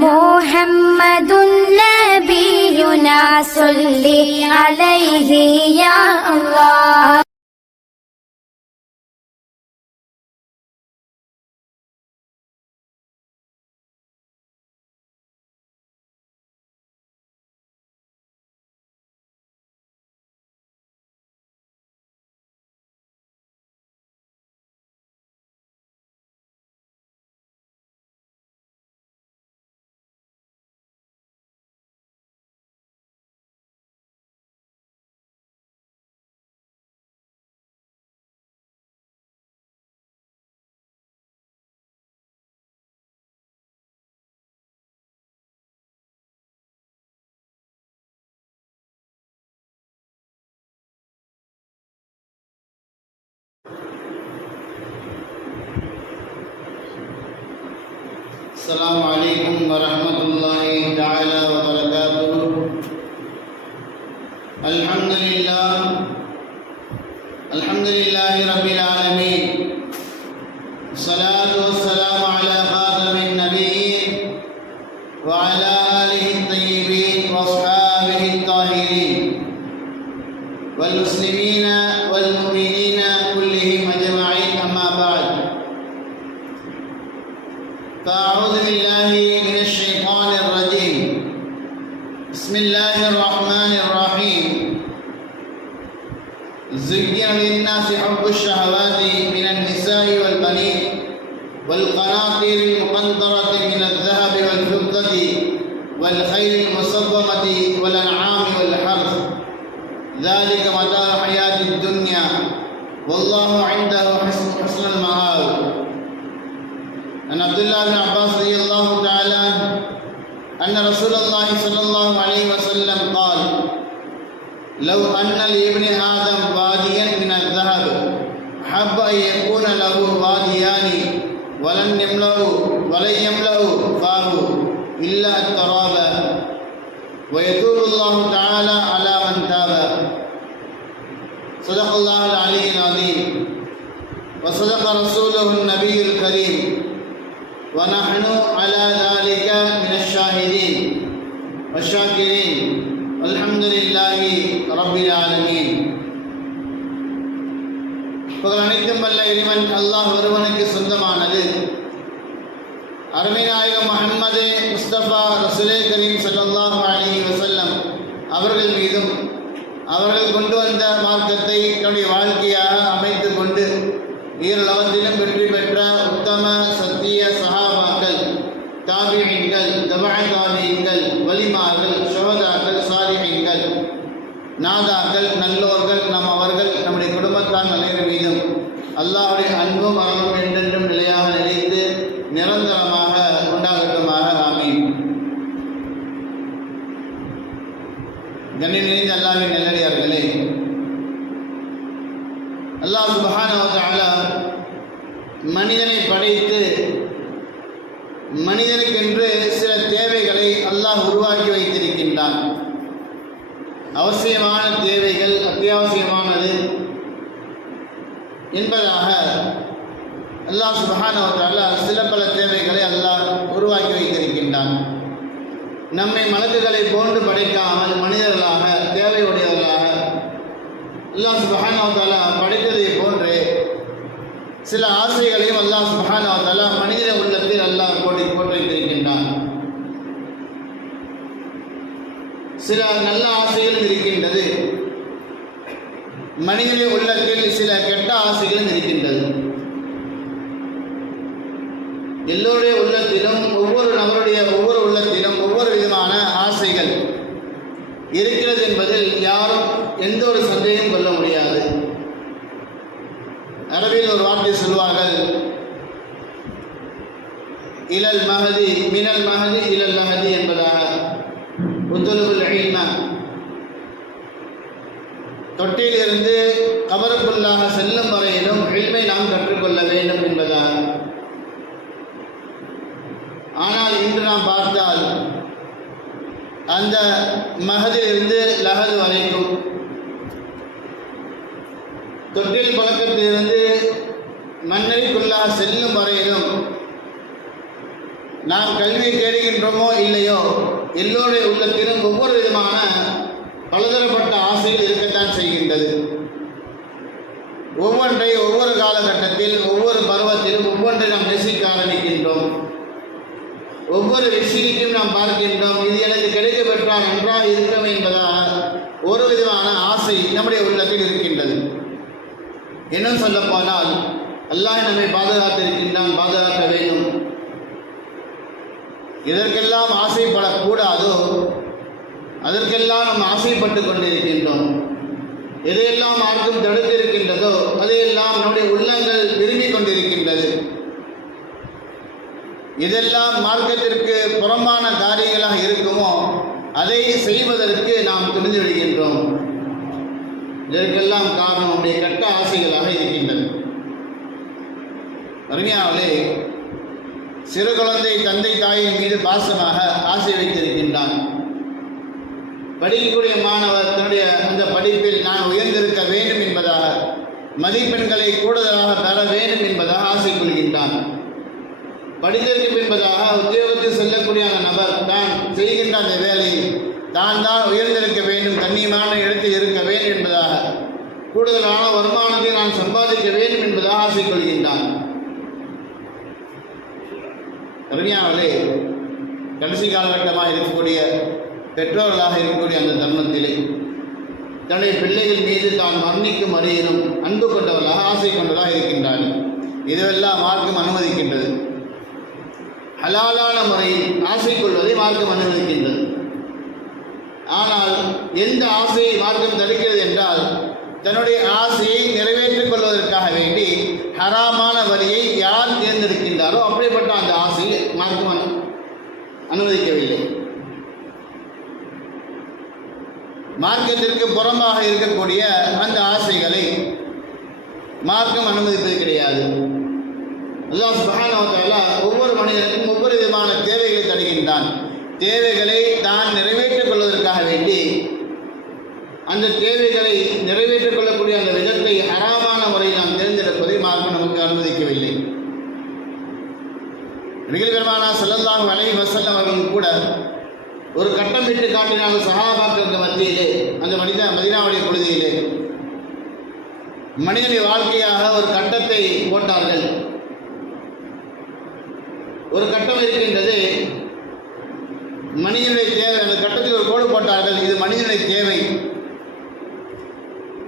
محمد نبينا صل عليه السلام عليكم ورحمة الله تعالى وبركاته الحمد لله الحمد لله رب العالمين فأعوذ بالله من الشيطان الرجيم. بسم الله الرحمن الرحيم. زين للناس حب الشهوات من النساء والبنين والقناطير المقنطرة من الذهب والفضة والخيل المصومة والأنعام والحرث. ذلك متاع الحياة الدنيا. والله عنده حسن المآب. عن عبد الله بن عباس رضي الله تعالى أن رسول الله صلى الله عليه وسلم قال لو أن لابن آدم واديا من الذهب حب أن يكون له واديان ولن يملأ ولن يملأ فاه إلا التراب ويتوب الله تعالى على من تاب. صدق الله العلي العظيم. وصدق رسوله النبي الكريم. ونحن على ذلك من الشاهدين والشاكرين والحمد لله رب العالمين புகழ் அனைத்தும் வல்ல இறைவன் அல்லாஹ் ஒருவனுக்கு சொந்தமானது அருமைநாயகம் முஹம்மது முஸ்தபா ரசுலே கரீம் ஸல்லல்லாஹு அலைஹி வஸல்லம் அவர்கள் மீதும் அவர்கள் கொண்டு வந்த மார்க்கத்தை தன்னுடைய வாழ்க்கையாக அமைத்துக் கொண்டு ஈரலவத்திலும் வெற்றி பெற்ற உத்தம சத்திய நாதார்கள் நல்லோர்கள் நம் அவர்கள் நம்முடைய குடும்பத்தால் அனைவரும் மீதும் அல்லாவுடைய அன்பும் அருளும் என்றென்றும் நிலையாக நிலைத்து நிரந்தரமாக உண்டாகட்டுமாக ஆமீன். கண்ணி நிறைந்த அல்லாவின் நல்லடியார்களே அல்லாஹ் சுபஹானஹு மனிதனை படைத்து மனிதனுக்கென்று சில தேவைகளை அல்லாஹ் உருவாக்கி அவசியமான தேவைகள் அத்தியாவசியமானது என்பதாக அல்லாஹ் சுபஹானஹு வ சில பல தேவைகளை அல்லாஹ் உருவாக்கி வைத்திருக்கின்றான். நம்மை மலக்குகளை போன்று படைக்காமல் மனிதர்களாக தேவையுடையவர்களாக அல்லாஹ் சுபஹானஹு வ படைத்ததை போன்று சில ஆசைகளையும் அல்லாஹ் சுபஹானஹு மனித உள்ளத்தில் அல்லாஹ் போட்டு போட்டு வைத்திருக்கின்றான் சில நல்ல ஆசைகளும் இருக்கின்றது. மனிதன உள்ளத்தில் சில கெட்ட ஆசைகளும் இருக்கின்றது. எல்லோருடைய உள்ளத்திலும் ஒவ்வொரு நபருடைய ஒவ்வொரு உள்ளத்திலும் ஒவ்வொரு விதமான ஆசைகள் இருக்கிறது என்பதில் யாரும் எந்த ஒரு சந்தேகம் கொள்ள முடியாது. அரபியில் ஒரு வார்த்தை சொல்வார்கள் இலல் மகதி மினல் மகதி இலல் மகதி என்பதாக உத்தலுபுல் இல்ம தொட்டிலிருந்து கபருக்குள்ளாக செல்லும் வரையிலும் இல்மை நாம் கற்றுக்கொள்ள வேண்டும் என்பதால். ஆனால் இன்று நாம் பார்த்தால் அந்த மகதிலிருந்து லகது வரைக்கும் தொட்டில் பழக்கத்திலிருந்து மண்ணறிக்குள்ளாக செல்லும் வரையிலும் நாம் கல்வி தேடுகின்றோமோ இல்லையோ எல்லோருடைய உள்ளத்திலும் ஒவ்வொரு விதமான பலதரப்பட்ட ஆசைகள் இருக்கத்தான் செய்கின்றது. ஒவ்வொன்றை ஒவ்வொரு காலகட்டத்தில் ஒவ்வொரு பருவத்திலும் ஒவ்வொன்றை நாம் நேசிக்க ஆரம்பிக்கின்றோம். ஒவ்வொரு விஷயத்தையும் நாம் பார்க்கின்றோம் இது எனக்கு கிடைக்க பெற்றால் நன்றாக இருக்கும் என்பதால் ஒரு விதமான ஆசை நம்முடைய உள்ளத்தில் இருக்கின்றது. இன்னும் சொல்லப்போனால் அல்லாஹ் நம்மை பாதுகாத்திருக்கின்றான் பாதுகாக்க வேண்டும். இதற்கெல்லாம் ஆசைப்படக்கூடாதோ அதற்கெல்லாம் நாம் ஆசைப்பட்டு கொண்டிருக்கின்றோம். எதையெல்லாம் மார்க்கம் தடுத்திருக்கின்றதோ அதையெல்லாம் நம்முடைய உள்ளங்கள் விரும்பிக் கொண்டிருக்கின்றது. இதெல்லாம் மார்க்கத்திற்கு புறம்பான காரியங்களாக இருக்குமோ அதை செய்வதற்கு நாம் துணிந்து விடுகின்றோம். இதற்கெல்லாம் காரணம் நம்முடைய கட்ட ஆசைகளாக இருக்கின்றது. அருமையாவிலே சிறு குழந்தை தந்தை தாயின் மீது பாசமாக ஆசை வைத்திருக்கின்றான் படிக்கக்கூடிய மாணவர் தன்னுடைய அந்த படிப்பில் நான் உயர்ந்திருக்க வேண்டும் என்பதாக மதிப்பெண்களை கூடுதலாக பெற வேண்டும் என்பதாக ஆசை கொள்கின்றான் படித்திருக்கும் என்பதாக உத்தியோகத்தில் செல்லக்கூடிய அந்த நபர் தான் செய்கின்ற அந்த வேலை தான் தான் உயர்ந்திருக்க வேண்டும் கண்ணியமான இடத்தில் இருக்க வேண்டும் என்பதாக கூடுதலான வருமானத்தை நான் சம்பாதிக்க வேண்டும் என்பதாக ஆசை கொள்கின்றான் கருணியாவிலே கடைசி காலகட்டமாக இருக்கக்கூடிய பெற்றோர்களாக இருக்கக்கூடிய அந்த தருணத்திலே தன்னுடைய பிள்ளைகள் மீது தான் மரணிக்கும் வரையிலும் அன்பு கொண்டவர்களாக ஆசை கொண்டதாக இருக்கின்றார்கள். இதுவெல்லாம் மார்க்கம் அனுமதிக்கின்றது. ஹலாலான முறையில் ஆசை கொள்வதை மார்க்கம் அனுமதிக்கின்றது. ஆனால் எந்த ஆசையை மார்க்கம் தடுக்கிறது என்றால் தன்னுடைய ஆசையை நிறைவேற்றிக் கொள்வதற்காக வேண்டி ஹராமான வரியை யார் தேர்ந்தெடுக்கின்றாரோ அப்படிப்பட்ட அந்த ஆசையை மார்க்கம் அனுமதிக்கவில்லை. மார்க்கத்திற்கு புறம்பாக இருக்கக்கூடிய அந்த ஆசைகளை மார்க்கம் அனுமதிப்பது கிடையாது. அல்லாஹ் சுப்ஹானஹு ஒவ்வொரு மனிதனுக்கும் ஒவ்வொரு விதமான தேவைகளை தருகின்றான். தேவைகளை தான் நிறைவேற்றிக் கொள்வதற்காக வேண்டி அந்த தேவைகளை நிறைவேற்றிக் கொள்ளக்கூடிய அந்த விதத்தை ஹராமான முறையில் நாம் தேர்ந்தெடுப்பதை மார்க்கம் நமக்கு அனுமதிக்கவில்லை. நிகழ்பெருமானா பெருமானா ஸல்லல்லாஹு அலைஹி வஸல்லம் கூட ஒரு கட்டமிட்டு காட்டினாங்க சஹாபாக்களுக்கு மத்தியிலே அந்த மனித மதினாவுடைய பொழுதியிலே மனிதனுடைய வாழ்க்கையாக ஒரு கட்டத்தை போட்டார்கள். ஒரு கட்டம் இருக்கின்றது மனிதனுடைய தேவை அந்த கட்டத்தில் ஒரு கோடு போட்டார்கள் இது மனிதனுடைய தேவை.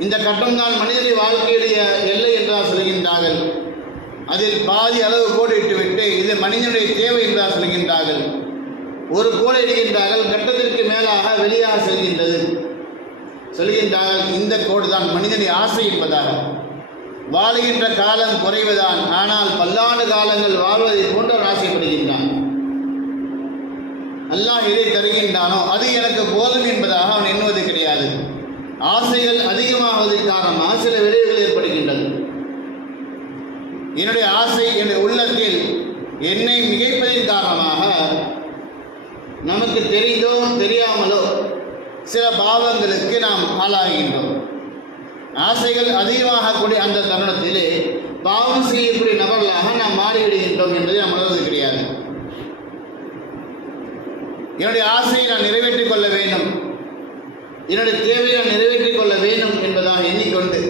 இந்த கட்டம் தான் மனிதனுடைய வாழ்க்கையுடைய எல்லை என்றால் சொல்கின்றார்கள். அதில் பாதி அளவு கோடு இட்டுவிட்டு இது மனிதனுடைய தேவை என்றால் சொல்கின்றார்கள். ஒரு கோடை இடுகின்றார்கள் கட்டத்திற்கு மேலாக வெளியாக செல்கின்றது. சொல்கின்றார்கள் இந்த கோடு தான் மனிதனை ஆசை என்பதாக வாழுகின்ற காலம் குறைவுதான் ஆனால் பல்லாண்டு காலங்கள் வாழ்வதை போன்று ஆசைப்படுகின்றான். அல்லாஹ் எதை தருகின்றானோ அது எனக்கு போதும் என்பதாக அவன் எண்ணுவது கிடையாது. ஆசைகள் அதிகமாவதற்கு காரணமாக சில விளைவுகள் ஏற்படுகின்றது. என்னுடைய ஆசை என்னுடைய உள்ளத்தில் என்னை நமக்கு தெரிந்தோ தெரியாமலோ சில பாவங்களுக்கு நாம் ஆளாகின்றோம். ஆசைகள் அதிகமாகக்கூடிய அந்த தருணத்திலே பாவம் செய்யக்கூடிய நபர்களாக நாம் மாறிவிடுகின்றோம் என்பதை நாம் உணர்வது கிடையாது. என்னுடைய ஆசையை நான் நிறைவேற்றிக் கொள்ள வேண்டும். என்னுடைய தேவையை நான் நிறைவேற்றிக் கொள்ள வேண்டும் என்பதாக எண்ணிக்கொண்டு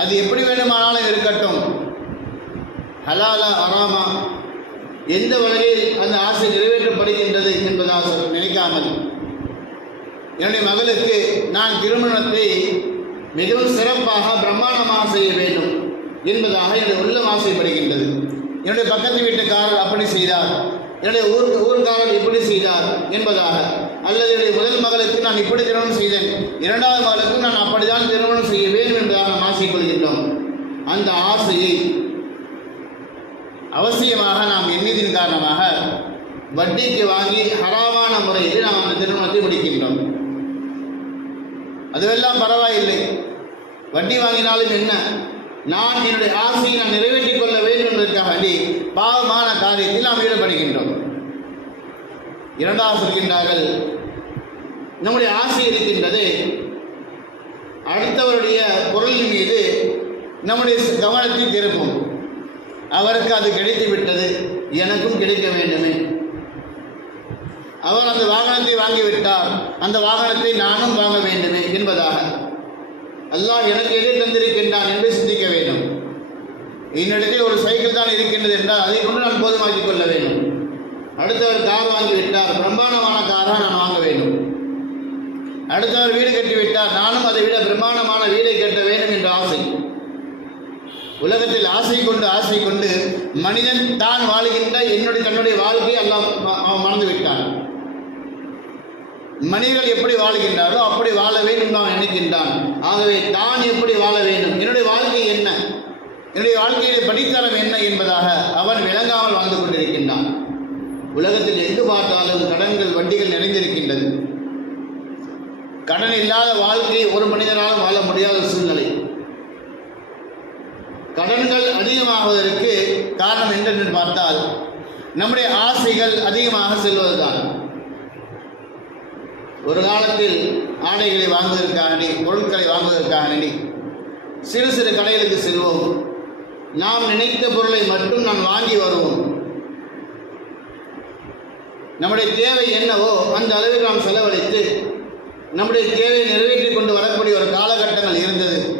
அது எப்படி வேண்டுமானாலும் இருக்கட்டும். ஹலாலா அராமா எந்த வகையில் அந்த ஆசை நிறைவேற்றப்படுகின்றது என்பதாக நினைக்காமல். என்னுடைய மகளுக்கு நான் திருமணத்தை மிகவும் சிறப்பாக பிரம்மாண்டமாக செய்ய வேண்டும் என்பதாக என்னுடைய உள்ளம் ஆசைப்படுகின்றது. என்னுடைய பக்கத்து வீட்டுக்காரர் அப்படி செய்தார். என்னுடைய ஊர் ஊர்காரர் இப்படி செய்தார் என்பதாக. அல்லது என்னுடைய முதல் மகளுக்கு நான் இப்படி திருமணம் செய்தேன். இரண்டாவது மகளுக்கு நான் அப்படித்தான் திருமணம் செய்ய வேண்டும் என்பதாக நாம் ஆசைக்கொள்கின்றோம் அந்த ஆசையை அவசியமாக நாம் எண்ணியதின் காரணமாக வட்டிக்கு வாங்கி ஹராமான முறையில் நாம் அந்த திருமணத்தை முடிக்கின்றோம். அதுவெல்லாம் பரவாயில்லை. வட்டி வாங்கினாலும் என்ன? நான் என்னுடைய ஆசையை நான் நிறைவேற்றிக் கொள்ள வேண்டும் என்பதற்காக வேண்டி பாவமான காரியத்தில் நாம் ஈடுபடுகின்றோம். இரண்டாவது சொல்கின்றார்கள் நம்முடைய ஆசை இருக்கின்றது அடுத்தவருடைய பொருளின் மீது நம்முடைய கவனத்தை திருப்பும். அவருக்கு அது கிடைத்து விட்டது எனக்கும் கிடைக்க வேண்டுமே. அவர் அந்த வாகனத்தை வாங்கிவிட்டார். அந்த வாகனத்தை நானும் வாங்க வேண்டுமே என்பதாக. அல்லாஹ் எனக்கு எதை தந்திருக்கின்றான் என்று சிந்திக்க வேண்டும். என்னிடத்தில் ஒரு சைக்கிள் தான் இருக்கின்றது என்றால் அதை கொண்டு நான் போதுமாக்கிக் கொள்ள வேண்டும். அடுத்தவர் கார் வாங்கிவிட்டார். பிரம்மாண்டமான காராக நான் வாங்க வேண்டும். அடுத்தவர் வீடு கட்டிவிட்டார். நானும் அதை விட பிரம்மாண்டமான வீடை கட்ட வேண்டும் என்ற ஆசை. உலகத்தில் ஆசை கொண்டு ஆசை கொண்டு மனிதன் தான் வாழுகின்ற என்னுடைய தன்னுடைய வாழ்க்கையை எல்லாம் அவன் மறந்து விட்டான் மனிதர்கள் எப்படி வாழுகின்றாரோ அப்படி வாழ வேண்டும் அவன் நினைக்கின்றான். ஆகவே தான் எப்படி வாழ வேண்டும்? என்னுடைய வாழ்க்கை என்ன? என்னுடைய வாழ்க்கையிலே படித்தளம் என்ன என்பதாக அவன் விளங்காமல் வாழ்ந்து கொண்டிருக்கின்றான். உலகத்தில் எங்கு பார்த்தாலும் கடன்கள் வண்டிகள் நிறைந்திருக்கின்றது. கடன் இல்லாத வாழ்க்கை ஒரு மனிதனால் வாழ முடியாத சூழ்நிலை. கடன்கள் அதிகமாகுவதற்கு காரணம் என்னென்று பார்த்தால் நம்முடைய ஆசைகள் அதிகமாக செல்வதுதான். ஒரு காலத்தில் ஆடைகளை வாங்குவதற்காக வேண்டி பொருட்களை வாங்குவதற்காக வேண்டி சிறு சிறு கடைகளுக்கு செல்வோம். நாம் நினைத்த பொருளை மட்டும் நாம் வாங்கி வருவோம். நம்முடைய தேவை என்னவோ அந்த அளவில் நாம் செலவழித்து நம்முடைய தேவையை நிறைவேற்றிக் கொண்டு வரக்கூடிய ஒரு காலகட்டங்கள் இருந்தது.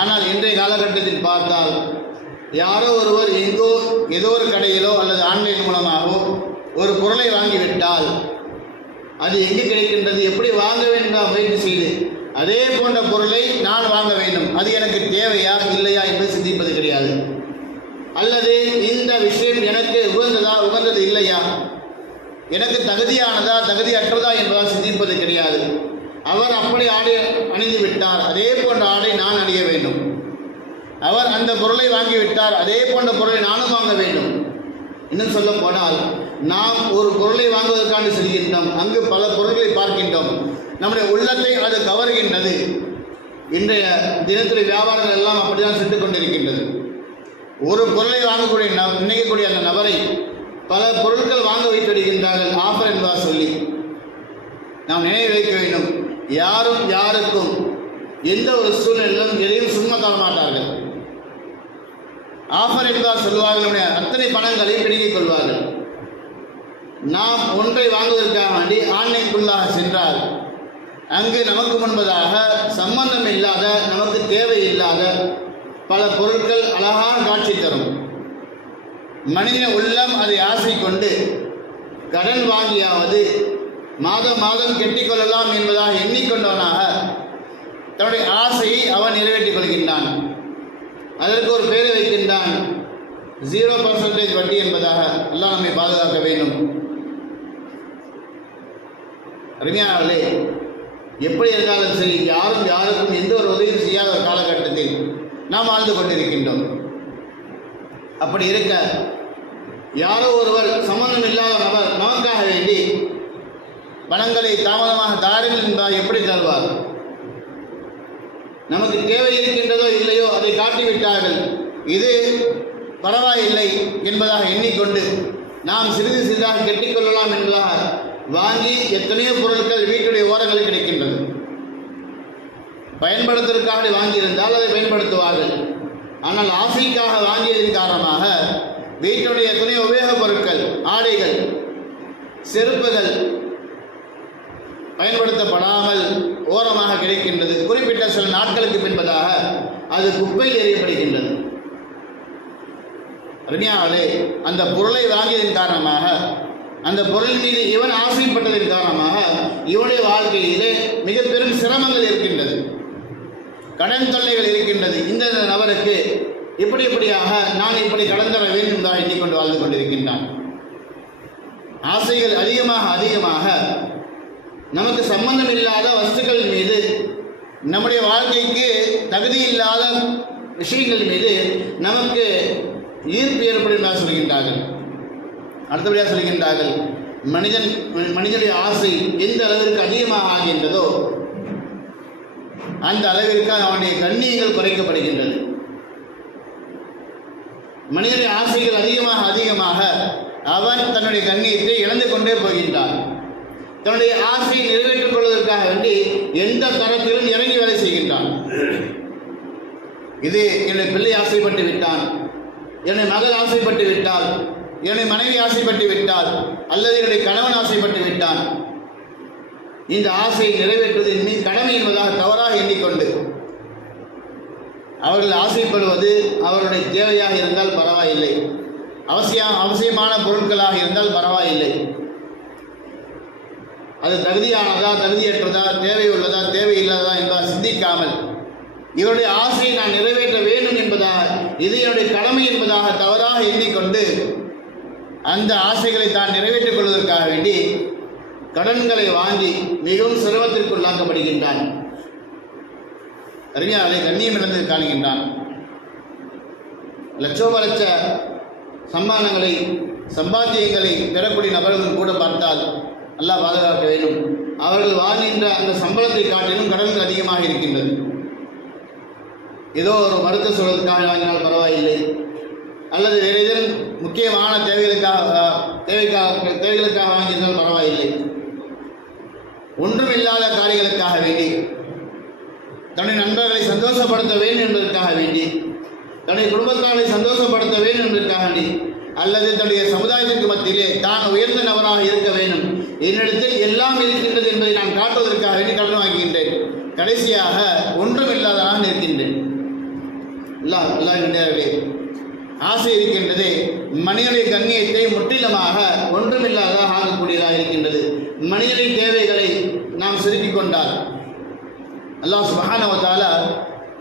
ஆனால் இன்றைய காலகட்டத்தில் பார்த்தால் யாரோ ஒருவர் எங்கோ ஏதோ ஒரு கடையிலோ அல்லது ஆன்லைன் மூலமாகவோ ஒரு பொருளை வாங்கிவிட்டால் அது எங்கு கிடைக்கின்றது எப்படி வாங்க வேண்டும் முயற்சி செய்து அதே போன்ற பொருளை நான் வாங்க வேண்டும். அது எனக்கு தேவையா இல்லையா என்று சிந்திப்பது கிடையாது. அல்லது இந்த விஷயம் எனக்கு உகந்ததா உகந்தது இல்லையா? எனக்கு தகுதியானதா தகுதியற்றதா என்பதால் சிந்திப்பது கிடையாது. அவர் அப்படி ஆடை அணிந்து விட்டார் அதே போன்ற ஆடை நான் அணிய வேண்டும். அவர் அந்த பொருளை வாங்கிவிட்டார். அதே போன்ற பொருளை நானும் வாங்க வேண்டும். இன்னும் சொல்ல போனால் நாம் ஒரு பொருளை வாங்குவதற்கான செல்கின்றோம். அங்கு பல பொருட்களை பார்க்கின்றோம். நம்முடைய உள்ளத்தை அது கவர்கின்றது. இன்றைய தினத்தில் வியாபாரங்கள் எல்லாம் அப்படிதான் சென்று கொண்டிருக்கின்றது. ஒரு பொருளை வாங்கக்கூடிய நினைக்கக்கூடிய அந்த நபரை பல பொருட்கள் வாங்க வைத்து வருகின்றார்கள் ஆஃபர் என்பதா சொல்லி. நாம் நினைவு வைக்க வேண்டும். யாரும் யாருக்கும் எந்த ஒரு சூழ்நிலையிலும் எதையும் சும்மா தர மாட்டார்கள். ஆஃபர் என்பதால் சொல்வார்கள் அத்தனை பணங்களையும் பிடுங்கிக் கொள்வார்கள். நாம் ஒன்றை வாங்குவதற்காக வேண்டி ஆன்லைனுக்குள்ளாக சென்றால் அங்கு நமக்கு முன்பதாக சம்பந்தம் இல்லாத நமக்கு தேவையில்லாத பல பொருட்கள் அழகான காட்சி தரும். மனித உள்ளம் அதை ஆசை கொண்டு கடன் வாங்கியாவது மாதம் மாதம் கெட்டிக்கொள்ளலாம் என்பதாக எண்ணிக்கொண்டவனாக தன்னுடைய ஆசையை அவன் நிறைவேற்றிக் கொள்கின்றான் அதற்கு ஒரு பேரை வைக்கின்றான். ஜீரோ பர்சன்டேஜ் வட்டி என்பதாக எல்லாம் நம்மை பாதுகாக்க வேண்டும். அருமையானவர்களே எப்படி இருந்தாலும் சரி யாரும் யாருக்கும் எந்த ஒரு உதவியும் செய்யாத ஒரு காலகட்டத்தில் நாம் வாழ்ந்து கொண்டிருக்கின்றோம். அப்படி இருக்க யாரோ ஒருவர் சம்பந்தம் இல்லாத நபர் நமக்காக வேண்டி பணங்களை தாமதமாக தாருங்கள் என்பார் எப்படி தருவார்? நமக்கு தேவை இருக்கின்றதோ இல்லையோ அதை காட்டிவிட்டார்கள். இது பரவாயில்லை என்பதாக எண்ணிக்கொண்டு நாம் சிறிது சிறிதாக கெட்டிக்கொள்ளலாம் என்பதாக வாங்கி எத்தனையோ பொருட்கள் வீட்டுடைய ஓரங்களில் கிடைக்கின்றது. பயன்படுத்துவதற்காக வாங்கியிருந்தால் அதை பயன்படுத்துவார்கள். ஆனால் ஆசைக்காக வாங்கியதன் காரணமாக வீட்டுடைய எத்தனையோ உபயோகப் பொருட்கள் ஆடைகள் செருப்புகள் பயன்படுத்தப்படாமல் ஓரமாக கிடைக்கின்றது. குறிப்பிட்ட சில நாட்களுக்கு பின்பதாக அது குப்பையில் எறியப்படுகின்றது. அருமையானே அந்த பொருளை வாங்கியதன் காரணமாக அந்த பொருள் மீது இவன் ஆசைப்பட்டதன் காரணமாக இவனுடைய வாழ்க்கையிலே மிக பெரும் சிரமங்கள் இருக்கின்றது. கடன் தொல்லைகள் இருக்கின்றது. இந்த நபருக்கு இப்படி இப்படியாக நான் இப்படி கடன் தர வேண்டும் தான் எண்ணிக்கொண்டு வாழ்ந்து கொண்டிருக்கின்றான். ஆசைகள் அதிகமாக அதிகமாக நமக்கு சம்பந்தம் இல்லாத வஸ்துக்கள் மீது நம்முடைய வாழ்க்கைக்கு தகுதி இல்லாத விஷயங்கள் மீது நமக்கு ஈர்ப்பு ஏற்படும் என்று சொல்கின்றார்கள். அடுத்தபடியாக சொல்கின்றார்கள் மனிதன் மனிதனுடைய ஆசை எந்த அளவிற்கு அதிகமாக ஆகின்றதோ அந்த அளவிற்கு அவனுடைய கண்ணியங்கள் குறைக்கப்படுகின்றது. மனிதனுடைய ஆசைகள் அதிகமாக அதிகமாக அவன் தன்னுடைய கண்ணியத்தை இழந்து கொண்டே போகின்றான். தன்னுடைய ஆசையை நிறைவேற்றிக் கொள்வதற்காக வேண்டி எந்த தரத்திலும் இறங்கி வேலை செய்கின்றான். இது என்னுடைய பிள்ளை ஆசைப்பட்டு விட்டான் என்னுடைய மகள் ஆசைப்பட்டு விட்டால் என்னுடைய மனைவி ஆசைப்பட்டு விட்டால் அல்லது என்னுடைய கணவன் ஆசைப்பட்டு விட்டான். இந்த ஆசையை நிறைவேற்றுவது என் கடமை என்பதாக தவறாக எண்ணிக்கொண்டு அவர்கள் ஆசைப்படுவது அவருடைய தேவையாக இருந்தால் பரவாயில்லை. அவசியம் அவசியமான பொருட்களாக இருந்தால் பரவாயில்லை. அது தகுதியானதா தகுதியற்றதா தேவை உள்ளதா தேவையில்லாததா என்பதால் சிந்திக்காமல் இவருடைய ஆசையை நான் நிறைவேற்ற வேண்டும் என்பதாக இது என்னுடைய கடமை என்பதாக தவறாக எண்ணிக்கொண்டு அந்த ஆசைகளை தான் நிறைவேற்றிக் கொள்வதற்காக வேண்டி கடன்களை வாங்கி மிகவும் சிரமத்திற்குள்ளாக்கப்படுகின்றான் அறிஞர்களை கண்ணியம் இழந்து காணுகின்றான். லட்சோப லட்ச சம்மானங்களை சம்பாத்தியங்களை பெறக்கூடிய நபர்களும் கூட பார்த்தால் நல்லா பாதுகாக்க வேண்டும். அவர்கள் வாழ்கின்ற அந்த சம்பளத்தை காட்டிலும் கடன்கள் அதிகமாக இருக்கின்றது. ஏதோ ஒரு மருத்துவ சூழலுக்காக வாங்கினால் பரவாயில்லை. அல்லது வேறு ஏதேனும் முக்கியமான தேவைகளுக்காக தேவைக்காக தேவைகளுக்காக வாங்கியிருந்தால் பரவாயில்லை. ஒன்றுமில்லாத காரியங்களுக்காக வேண்டி தன்னுடைய நண்பர்களை சந்தோஷப்படுத்த வேண்டும் என்பதற்காக வேண்டி தன்னுடைய குடும்பத்தாரை சந்தோஷப்படுத்த வேண்டும் என்பதற்காக வேண்டி அல்லது தன்னுடைய சமுதாயத்திற்கு மத்தியிலே தான் உயர்ந்த நபராக இருக்க வேண்டும். என்னிடத்தில் எல்லாம் இருக்கின்றது என்பதை நான் காட்டுவதற்காக வேண்டி கடன் வாங்குகின்றேன். கடைசியாக ஒன்றும் இல்லாதவனாக நிற்கின்றேன். அல்லாஹ் அல்லாஹ் நேரவே ஆசை இருக்கின்றது மனிதனுடைய கண்ணியத்தை முற்றிலுமாக ஒன்றுமில்லாததாக ஆகக்கூடியதாக இருக்கின்றது. மனிதனின் தேவைகளை நாம் சுருக்கிக் கொண்டால் அல்லாஹ் சுபஹானவத்தால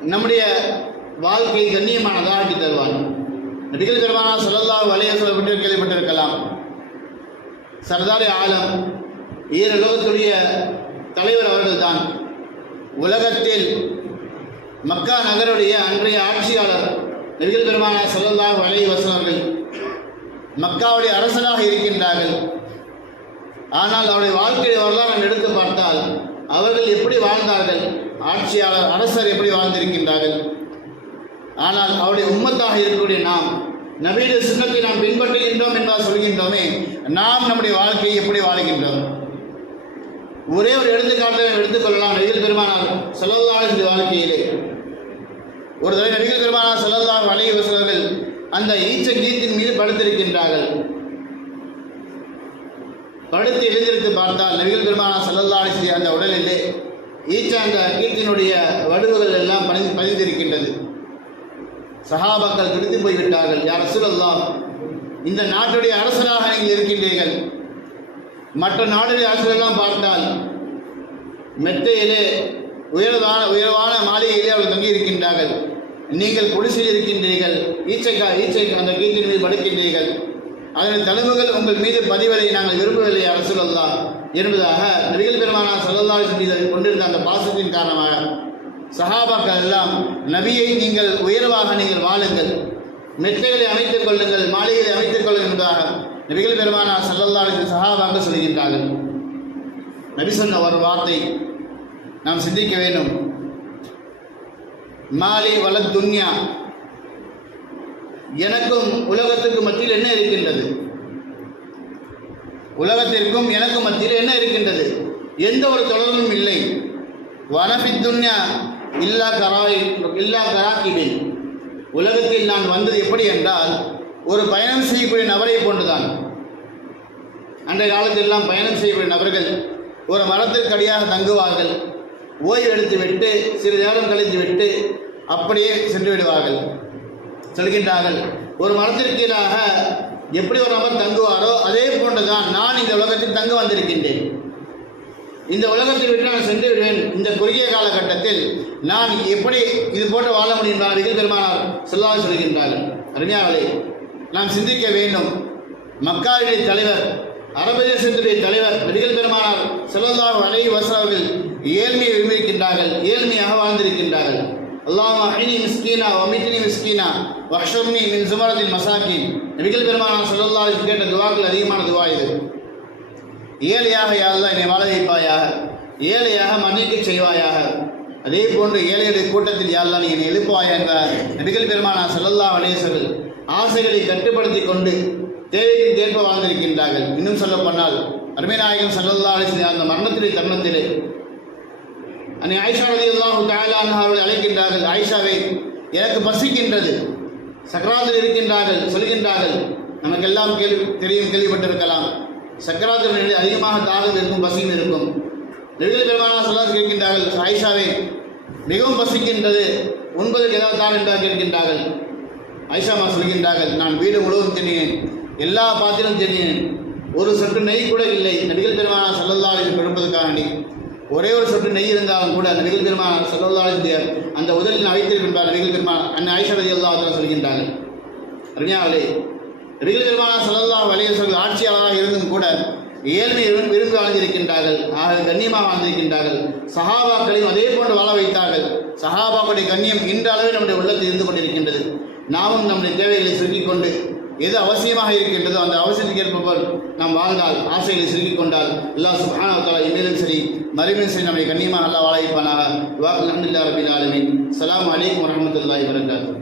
நம்முடைய வாழ்க்கை கண்ணியமானதாக ஆக்கி தருவான். நடிகர் பெருமானா சொல்லல்லா அலைஹி சொல்ல கேள்விப்பட்டிருக்கலாம். சர்தாரி ஆலம் ஈரலோகத்துடைய தலைவர் அவர்கள்தான். உலகத்தில் மக்கா நகருடைய அன்றைய ஆட்சியாளர் நெருகில் பெருமான ஸல்லல்லாஹு வலை வசனர்கள் மக்காவுடைய அரசராக இருக்கின்றார்கள். ஆனால் அவருடைய வாழ்க்கையை வரலாறு நான் எடுத்து பார்த்தால் அவர்கள் எப்படி வாழ்ந்தார்கள்? ஆட்சியாளர் அரசர் எப்படி வாழ்ந்திருக்கின்றார்கள்? ஆனால் அவருடைய உம்மத்தாக இருக்கக்கூடிய நாம் நவீன சின்னத்தை நாம் பின்பற்றுகின்றோம் என்பதாக சொல்கின்றோமே நாம் நம்முடைய வாழ்க்கையை எப்படி வாழ்கின்றோம்? ஒரே ஒரு எடுத்துக்காட்டை எடுத்துக்கொள்ளலாம் நபிகள் பெருமானார் செல்லல்லாஹு வாழ்க்கையிலே. ஒரு தடவை நபிகள் பெருமானார் செல்லல்லாஹு அலைஹி வஸல்லம் அந்த ஈச்ச கீத்தின் மீது படுத்திருக்கின்றார்கள். படுத்து எழுந்திருத்து பார்த்தால் நபிகள் பெருமானா சல்லல்லா அலிஸ்லி அந்த உடலிலே ஈச்ச அந்த கீர்த்தினுடைய வடுவுகள் எல்லாம் பதிந்திருக்கின்றது. சஹாபாக்கள் துடித்து போய்விட்டார்கள். யார் ரசூலல்லாஹ் இந்த நாட்டுடைய அரசராக நீங்கள் இருக்கின்றீர்கள். மற்ற நாடுடைய அரசரெல்லாம் பார்த்தால் மெத்தையிலே உயர்வான உயர்வான மாளிகையிலே அவர்கள் தங்கி இருக்கின்றார்கள் நீங்கள் குடிசையில் இருக்கின்றீர்கள். ஈச்சைக்கா ஈச்சை அந்த கீர்த்தின் மீது படுக்கின்றீர்கள். அதன் தலைமுகள் உங்கள் மீது பதிவதை நாங்கள் விரும்பவில்லை தான் என்பதாக நபிகள் பெருமானா சல்லல்லா மீது கொண்டிருந்த அந்த பாசத்தின் காரணமாக சஹாபாக்கள் எல்லாம் நபியை நீங்கள் உயர்வாக நீங்கள் வாழுங்கள். மெத்தைகளை அமைத்துக் கொள்ளுங்கள் மாளிகைகளை அமைத்துக் கொள்ளுங்கள் என்பதாக நபிகள் பெருமானா சல்லல்லா சஹாபாக்கள் சொல்கின்றார்கள் நபி சொன்ன ஒரு வார்த்தை நாம் சிந்திக்க வேண்டும். மாலி வள துன்யா. எனக்கும் உலகத்துக்கு மத்தியில் என்ன இருக்கின்றது? உலகத்திற்கும் எனக்கும் மத்தியில் என்ன இருக்கின்றது? எந்த ஒரு தொடர்பும் இல்லை. வனபி துன்யா இல்லா கராய் இல்லா கராக்கிபின். உலகத்தில் நான் வந்தது எப்படி என்றால் ஒரு பயணம் செய்யக்கூடிய நபரை கொண்டுதான் அன்றைய காலத்திலெல்லாம் பயணம் செய்யக்கூடிய நபர்கள் ஒரு மரத்திற்கு அடியாக தங்குவார்கள். ஓய்வு எடுத்து விட்டு சிறிது நேரம் கழித்து விட்டு அப்படியே சென்று விடுவார்கள். சொல்கின்றார்கள். ஒரு மரத்திற்கு கீழாக எப்படி ஒரு நபர் தங்குவாரோ அதே போன்றுதான் நான் இந்த உலகத்தில் தங்க வந்திருக்கின்றேன். இந்த உலகத்தை விட்டு நான் சென்று விடுவேன். இந்த குறுகிய காலகட்டத்தில் நான் எப்படி இது போட்டு வாழ முடியும் நான் பெருமானார் சொல்லாது சொல்கின்றார்கள் அருமையாவளே நாம் சிந்திக்க வேண்டும். மக்காவுடைய தலைவர் அரபு தேசத்துடைய தலைவர் நபிகள் பெருமானார் செல்லந்தார் அலைஹி வசவர்கள் ஏழ்மையை விரும்பியிருக்கின்றார்கள் ஏழ்மையாக வாழ்ந்திருக்கின்றார்கள். அல்லாஹ் அஹினி மிஸ்கீனா ஒமிட்டினி மிஸ்கீனா வஹ்ஷுர்னி மின் சுமரத்தின் மசாக்கின் நபிகள் பெருமானார் ஸல்லல்லாஹு கேட்ட துவாக்கள் அதிகமான துவா இது. ஏழையாக யாரெல்லாம் என்னை வாழ வைப்பாயாக? ஏழையாக மன்னிக்க செய்வாயாக? அதே போன்று ஏழையுடைய கூட்டத்தில் யாரெல்லாம் நீ என்னை எழுப்புவாயா என்றார் நபிகள் பெருமானா செல்லல்லா அலைஹி ஆசைகளை கட்டுப்படுத்தி கொண்டு தேவைக்கு தேர்ப்பு வாழ்ந்திருக்கின்றார்கள். இன்னும் சொல்ல போனால் அருமைநாயகம் செல்லல்லா அந்த மரணத்திலே தருணத்திலே அன்னை ஆயிஷா அலி அல்லாஹு தாயலான் அவர்கள் அழைக்கின்றார்கள். ஆயிஷாவை எனக்கு பசிக்கின்றது சக்கராந்தில் இருக்கின்றார்கள் சொல்கின்றார்கள். நமக்கெல்லாம் கேள்வி தெரியும் கேள்விப்பட்டிருக்கலாம். சக்கராத்தில் அதிகமாக தாகம் இருக்கும் பசியும் இருக்கும். நெடுதல் பெருமானா சொல்லாது கேட்கின்றார்கள் ஆயிஷாவே மிகவும் பசிக்கின்றது உண்பதற்கு ஏதாவது தான் என்றால் கேட்கின்றார்கள். ஐஷாமா சொல்கின்றார்கள் நான் வீடு முழுவதும் தெரியும் எல்லா பாத்திரம் தெரியும் ஒரு சொட்டு நெய் கூட இல்லை. நபிகள் பெருமானா சல்லல்லாஹு கொடுப்பதற்காக ஒரே ஒரு சொட்டு நெய் இருந்தாலும் கூட நபிகள் பெருமானா சல்லல்லாஹு அந்த உதலில் அழைத்திருக்கின்றார் நபிகள் பெருமான் அன்னை ஐஷா ரதி அல்லாஹ் சொல்கின்றார்கள். அருமையாவலே நபிகள் பெருமானா சல்லல்லாஹு ஆட்சியாளராக இருந்தும் கூட ஏழ்மை விரும்பி வாழ்ந்திருக்கின்றார்கள். ஆக கண்ணியமாக வாழ்ந்திருக்கின்றார்கள். சஹாபாக்களையும் அதே போன்று வாழ வைத்தார்கள். சஹாபாக்களுடைய கண்ணியம் இன்ற அளவே நம்முடைய உள்ளத்தில் இருந்து கொண்டிருக்கின்றது. நாமும் நம்முடைய தேவைகளை சுருக்கிக் கொண்டு எது அவசியமாக இருக்கின்றதோ அந்த அவசியத்துக்கு ஏற்பவர் நாம் வாழ்ந்தால் ஆசைகளை சுருக்கிக் கொண்டால் எல்லா சுப்ஹானஹு வ சரி மறுமையும் சரி நம்மை கண்ணியமாக நல்லா வாழ வைப்பானாக. வாக்கு அல்ஹம்துலில்லாஹி ரபில் ஆலமீன். அஸ்ஸலாமு அலைக்கும் வரஹ்மத்துல்லாஹி வபரகாத்துஹு.